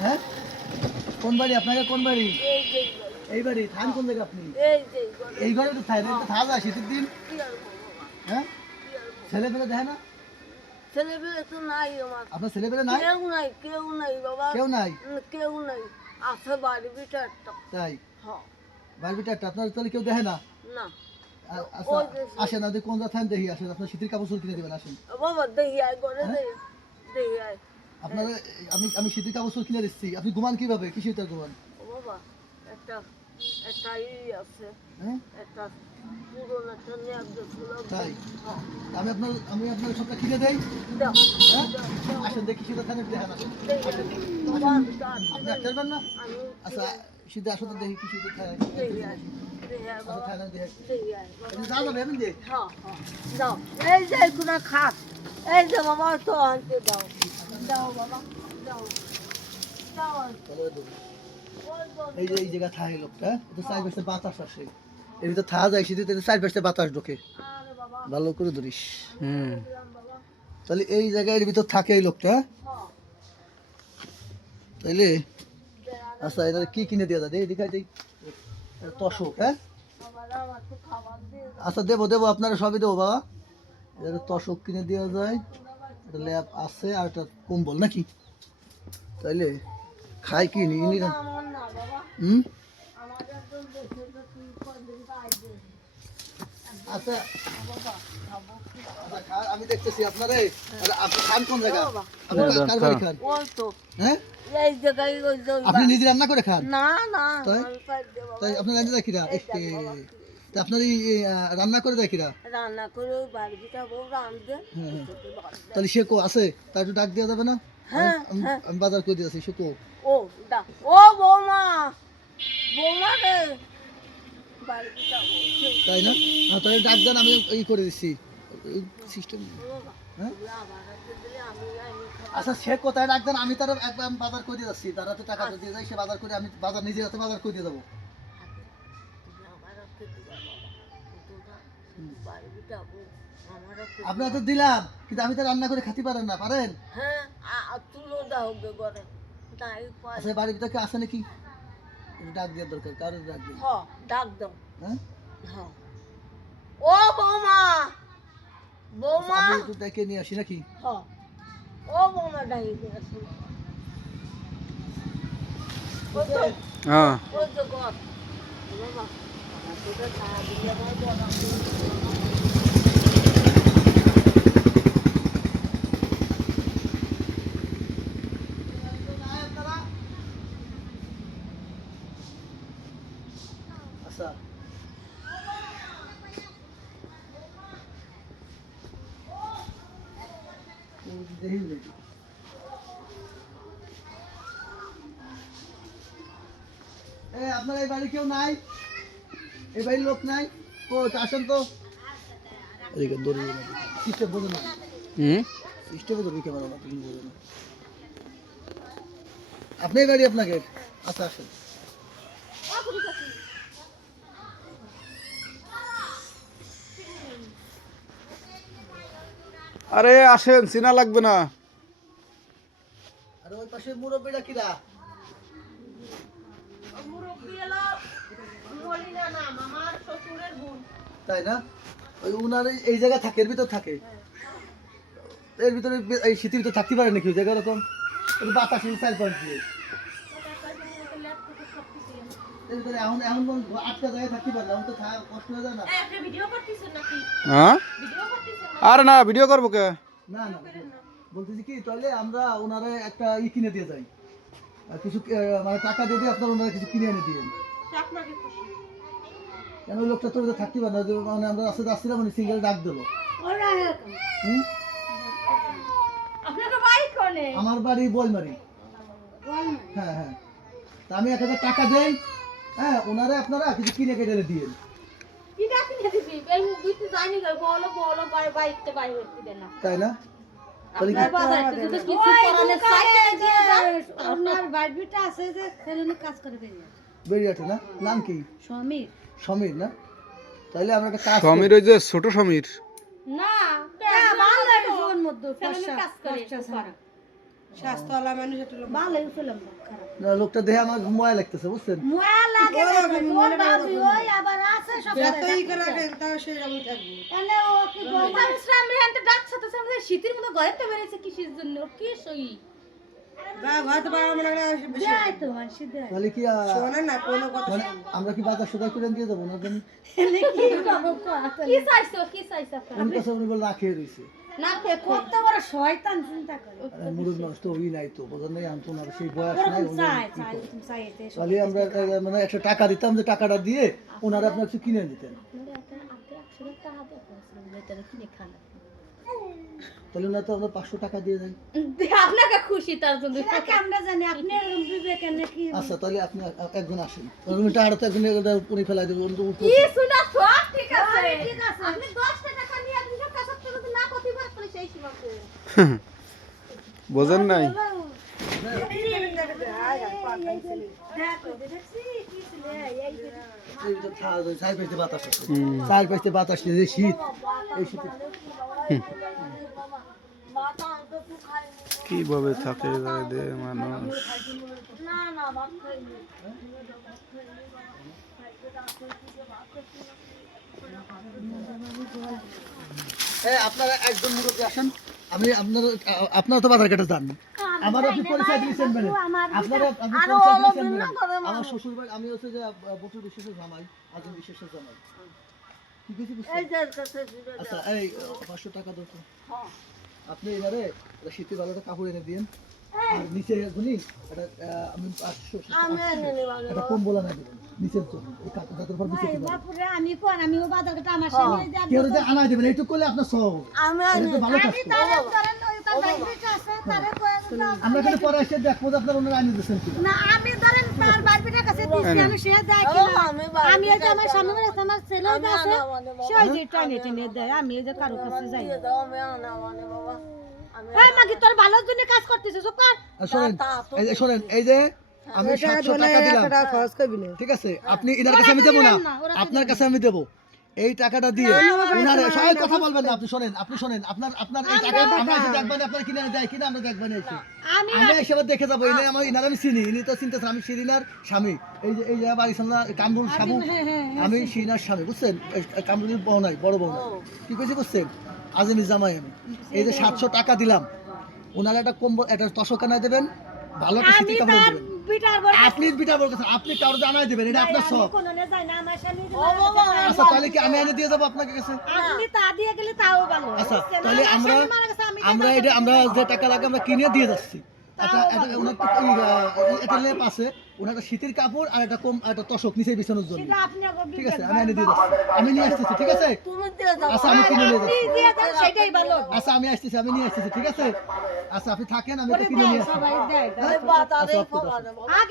হ্যাঁ কোন বাড়ি আপনাকে কোন বাড়ি এই বাড়ি থান কোন জায়গা আপনি এই ঘরে তো থাই না থাকা যায় শীতের দিন হ্যাঁ ছেলে পেলে দেখে না ছেলেপেলে তো নাই আমার আপনার ছেলে পেলে নাই কেউ নাই বাবা কেউ নাই কেউ নাই আছে বাড়ি বিটা একটা তাই হ্যাঁ বাড়ি বিটা আপনার তাহলে কেউ দেখে না না আচ্ছা আসেন আপনি কোন জায়গায় দেখি আসেন আপনার শীতের কাপড় চোপড় কিনে দেবেন আসেন বাবা দেখি আয় করে দেখি আয় আপনার আমি শীতের কাপড় চোপড় কিনে দিচ্ছি আপনি ঘুমান কিভাবে কি শীতের ঘুমান ও বাবা একটা একটা আছে হ্যাঁ একটা পুরোনো একটা নেপ ছিল তাই আমি আপনার সবটা কিনে দেই দাও হ্যাঁ আসেন দেখি শীতের থানে দেখেন আসেন আপনি আসতে না আচ্ছা শীতে আসো তো দেখি কি শীতের থানে আচ্ছা থানে দেখি যাও যাবে এমনি যে হ্যাঁ দাও এই যে কোনো খাস এই যে বাবা তো আনতে দাও দাও বাবা দাও দাও এই যে এই জায়গা থাকে লোকটা এটা চার পাশে বাতাস আসে এর ভিতরে থাকা যায় শীতে চার পাশে বাতাস ঢোকে আরে বাবা ভালো করে ধরিস বাবা তাহলে এই জায়গায় এর ভিতর থাকে এই লোকটা হ্যাঁ তাইলে আচ্ছা এটা কি কিনে দেওয়া যায় দেখাই দিই তশক হ্যাঁ আচ্ছা দেবো দেবো আপনারা সবই দেবো বাবা এটা তশক কিনে দেওয়া যায় এটা ল্যাপ আছে আর একটা কম্বল নাকি তাইলে খাই কি নি হুম আচ্ছা আমি দেখতেছি আপনারে আপনি খান কোন জায়গা আপনি কার বাড়ি খান হ্যাঁ এই জায়গায় ওই যে আপনি নিজে রান্না করে খান না না তাই আপনি রান্না দেয় কিরা তা আপনার এই রান্না করে দেয় কিরা রান্না করে ওই বাড়িটা বউ রাঁধবে তাহলে সে কো আছে তার একটু ডাক দেওয়া যাবে না হ্যাঁ আমি বাজার করে দিয়েছি সে কো ও দা ও বৌমা বৌমা রে বাড়িটা তাই না তাহলে ডাক দেন আমি এই করে দিচ্ছি সিস্টেম হ্যাঁ আচ্ছা সে কোথায় ডাক দেন আমি তার একদম বাজার করে দিয়ে যাচ্ছি তার হাতে টাকা দিয়ে যাই সে বাজার করে আমি বাজার নিজের হাতে বাজার করে দিয়ে দেবো আপনার তো দিলাম কিন্তু আমি তো রান্না করে খেতে পারেন না পারেন হ্যাঁ তুলো দাও ঘরে তাই আচ্ছা বাড়ির ভিতরে আসে নাকি ডাক দেওয়ার দরকার কারোর ডাক দিন হ্যাঁ ডাক দাও হ্যাঁ হ্যাঁ ও বৌমা বৌমা আমি একটু ডেকে নিয়ে আসি নাকি হ্যাঁ ও বৌমা ডাকি আসো হ্যাঁ ওই তো ঘর বাবা তোটা সারা দিলে আমার আচ্ছা আপনার এই বাড়ি কেউ নাই এই বাড়ির লোক নাই ও আসেন তো এদিকে দৌড়ে সিস্টেম বোঝো না সিস্টেমে দৌড়ি ক্যামেরা না তুমি বোঝো না আপনি এই বাড়ি আপনাকে আচ্ছা আসেন আরে আসেন চিনা লাগবে না আর ওই পাশে মুরব্বিটা কিরা তাই না ওই উনার এই জায়গায় থাকে এর ভিতর থাকে এর ভিতরে এই শীতের ভিতরে থাকতে পারে নাকি ওই জায়গা এরকম বাতাস চার পয়েন্ট দিয়ে এর ভিতরে এখন এখন আটটা জায়গায় থাকতে পারে এখন তো কষ্ট হয়ে যায় না হ্যাঁ আর না ভিডিও করবো কে না না বলতেছি কি তাহলে আমরা ওনারে একটা কিনে দিয়ে যাই কিছু মানে টাকা দিয়ে দিয়ে আপনার ওনারা কিছু কিনে এনে দিবেন কেন ওই লোকটা তোর থাকতে পারে না মানে আমরা রাস্তাতে আসছিলাম মানে সিঙ্গেল ডাক দেবো আমার বাড়ি বলমারি হ্যাঁ হ্যাঁ তা আমি 1000 টাকা দেই হ্যাঁ ওনারে আপনারা কিছু কিনে কেটে দিয়েন তাই না বেরিয়াটে না নাম কি সমীর না তাহলে আমরা একটা কাজ সমীর ওই যে ছোট সমীর স্বাস্থ্যওয়ালা মানুষ একটু ভালোই ছিলাম খারাপ না, লোকটা দেখে আমার ময়া লাগতেছে বুঝছেন। মুয়া লাগে তোর বাবি ওই আবার আছে সব যতই করে তাও সেই রকমই থাকবে তাহলে ও কি বলবো ইসলাম রে আনতে ডাকছ তো সামনে শীতের মধ্যে ঘরে তো বেরিয়েছে কিসের জন্য কি সই বা ভাত বাবা মনে করে বেশি দেয় তো মাসি দেয় তাহলে কি শোনে না কোনো কথা মানে আমরা কি বাজার সদাই করে দিয়ে যাবো না জানি? কি চাইছো উনি কাছে উনি বলে না খেয়ে রয়েছে। না খেয়ে কত বড় শয়তান চিন্তা করে মুরুদ মানুষ তো ওই নাই তো বোঝার নাই আনতো না সেই বয়স নাই ওরকম চাই চাই তুমি চাইতে তাহলে আমরা মানে একটা টাকা দিতাম, যে টাকাটা দিয়ে ওনারা আপনার কিছু কিনে দিতেন, তাহলে না তো আমরা 500 টাকা দিয়ে দেন। আপনাকে খুশি তার জন্য তাকে আমরা জানি আপনি এরকম বিবেকে নাকি আচ্ছা তাহলে আপনি একজন আসেন, তাহলে টাকাটা তো একজন উনি ফেলাই দেবো। কি শুনা সব ঠিক আছে ঠিক আছে আপনি 10 টাকা নিয়ে আপনি সব কাজ করতে যদি না করতে পারেন তাহলে সেই সীমাতে বোঝেন নাই? বাতাস যে শীত, এই শীতে কিভাবে থাকে দে মানুষ? না না ভাত খাইনি আপনারা একজন মুরব্বী আসেন, আমি আপনারা তো বাজার ঘাটে যান, আমার আপনি পরিচয় দিয়েছেন মানে আপনারা আমার শ্বশুর বাড়ি, আমি হচ্ছে যে বছর বিশেষের জামাই, আজম বিশেষের জামাই। কি কিছু বুঝছেন? আচ্ছা এই 500 টাকা দো তো। আপনি এবারে শীতের বেলাটা কাপড় এনে দিন, আর নিচে এখনই আমি একটা কম্বল আনা দেবেন নিচের জন্য, এই কাপড় যাতে উপর নিচে বাপুরে আমি কোন আমিও বাজারটা আমার সামনে যা কেউ যদি আনা দেবেন এইটুকু করলে আপনার সব হবে। আমি এটা তো ভালো কাজ তো। ধরেন ওই তার বাইরে আছে তারে কয় আমরা কিন্তু পরে এসে দেখবো যে আপনার ওনারা আনিয়ে দিচ্ছেন কিনা। না আমি ধরেন তার বাইরের কাছে দিছি আমি সে দেয় কি আমি এই যে আমার সামনে আছে আমার ছেলে আছে সে ওই যে টানে টেনে দেয় আমি এই যে কারো কাছে যাই এই মাগি তোর ভালোর জন্য কাজ করতেছিস চুপ কর আর শোনেন এই যে আমি 700 টাকা দিলাম, ঠিক আছে? আপনি এনার কাছে আমি দেবো না, আপনার কাছে আমি দেবো। এই টাকাটা দিয়ে ওনারে সবাই কথা বলবেন না, আপনি শোনেন আপনার এই টাকা আমরা এসে দেখবেন আপনার কিনে দেয় কিনা, আমরা দেখবেন এসে আমি এসে দেখে যাবো। ইনি আমার ইনার আমি চিনি, ইনি তো চিনতেছেন আমি শিরিনার স্বামী, এই যে বাড়ি সামনে কামরুল সাবু, আমি শিরিনার স্বামী বুঝছেন, কামরুলের বউ নাই বড় বউ নাই, কি কইছি বুঝছেন, আজমি জামাই আমি। এই যে 700 টাকা দিলাম, ওনারা একটা কম্বল একটা তসক আনায় দেবেন, ভালো একটা শীতের কাপড় দেবেন। আপনি বিটা বলতেছেন, আপনি কারো জানাই দেবেন, এটা আপনার সব। কোননে যাই না আমার সামনে আচ্ছা তাহলে কি আমি এনে দিয়ে যাবো আপনাকে কাছে? আপনি তা দিয়ে গেলে তাও ভালো আচ্ছা তাহলে আমরা যে টাকা লাগে আমরা কিনে দিয়ে যাচ্ছি। এটা লেপ আছে, ওনার একটা শীতের কাপড় আর একটা তসক নিচে বিছানোর জন্য, আপনি ঠিক আছে? আমি এনে দিয়ে যাচ্ছি, আমি নিয়ে আসতেছি, ঠিক আছে? আচ্ছা আমি কিনে নিয়ে যাচ্ছি, সেটাই ভালো আচ্ছা আমি আসতেছি, আমি নিয়ে আসতেছি, ঠিক আছে? আচ্ছা আপনি থাকেন, আমি এটা কিনে নিয়ে আসছি। সবাই দেয় আচ্ছা, আপনি যান। আগে